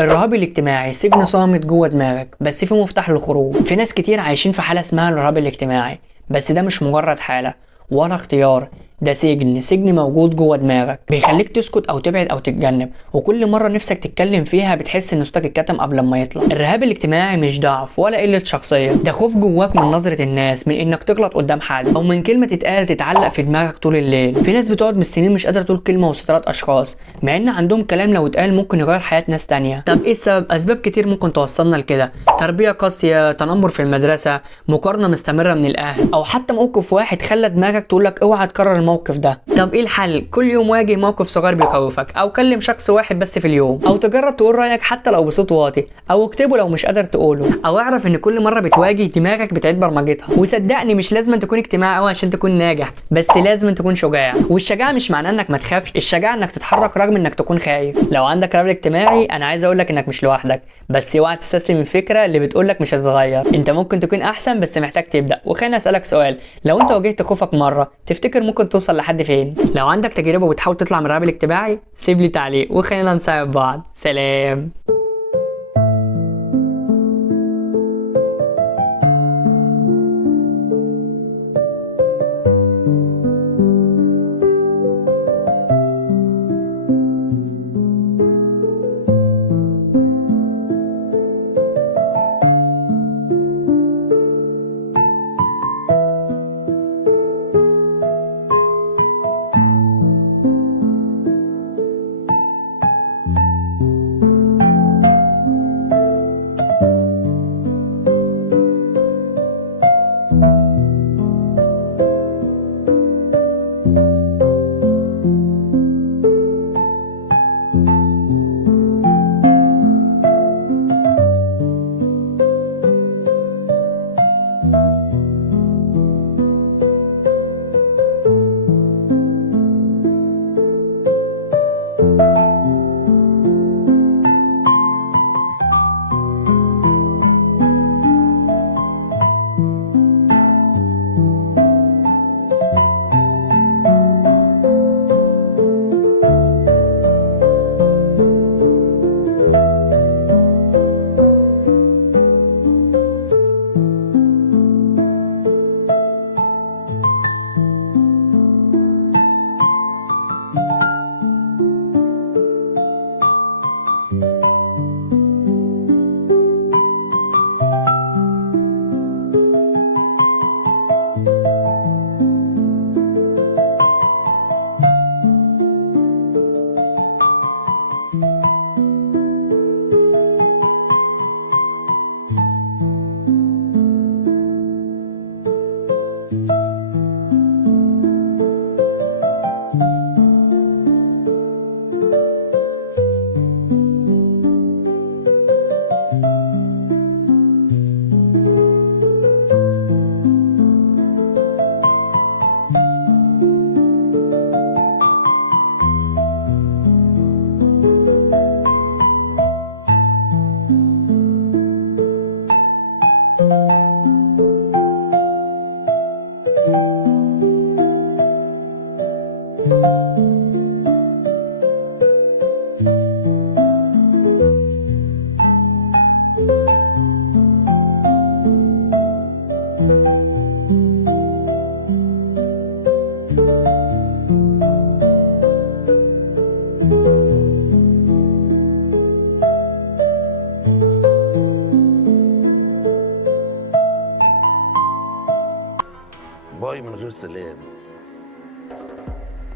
الرهاب الاجتماعي سجن صامت جوه دماغك بس في مفتاح للخروج. في ناس كتير عايشين في حالة اسمها الرهاب الاجتماعي، بس ده مش مجرد حالة ولا اختيار، ده سجن موجود جوه دماغك بيخليك تسكت او تبعد او تتجنب، وكل مرة نفسك تتكلم فيها بتحس ان صوتك اتكتم قبل ما يطلع. الرهاب الاجتماعي مش ضعف ولا قلة شخصية، ده خوف جواك من نظرة الناس، من انك تغلط قدام حد، او من كلمة تتقال تتعلق في دماغك طول الليل. في ناس بتقعد بالسنين مش قادرة تقول كلمة وسط 3 اشخاص مع ان عندهم كلام لو اتقال ممكن يغير حياة ناس تانية. طب ايه السبب؟ اسباب كتير ممكن توصلنا لكده: تربية قاسية، تنمر في المدرسة، مقارنة مستمرة من الاهل، او حتى موقف واحد خلى دماغك تقولك اوعى تكرر الموقف ده. طب ايه الحل؟ كل يوم واجه موقف صغير بيخوفك، او كلم شخص واحد بس في اليوم، او تجرب تقول رايك حتى لو بصوت واطي، او اكتبه لو مش قادر تقوله، او اعرف ان كل مره بتواجه دماغك بتعيد برمجتها. وصدقني مش لازم تكون اجتماعي قوي عشان تكون ناجح، بس لازم تكون شجاع. والشجاعه مش معناه انك ما تخافش، الشجاعه انك تتحرك رغم انك تكون خايف. لو عندك رهاب اجتماعي انا عايز اقولك انك مش لوحدك، بس اوعى تستسلم الفكره اللي بتقولك مش هتتغير. انت ممكن تكون احسن بس محتاج تبدا. وخليني اسالك سؤال: لو انت واجهت خوفك مره تفتكر ممكن توصل لحد فين؟ لو عندك تجربه وبتحاول تطلع من الرهاب الاجتماعي سيب لي تعليق وخلينا نساعد بعض. سلام. باي من غير سلام.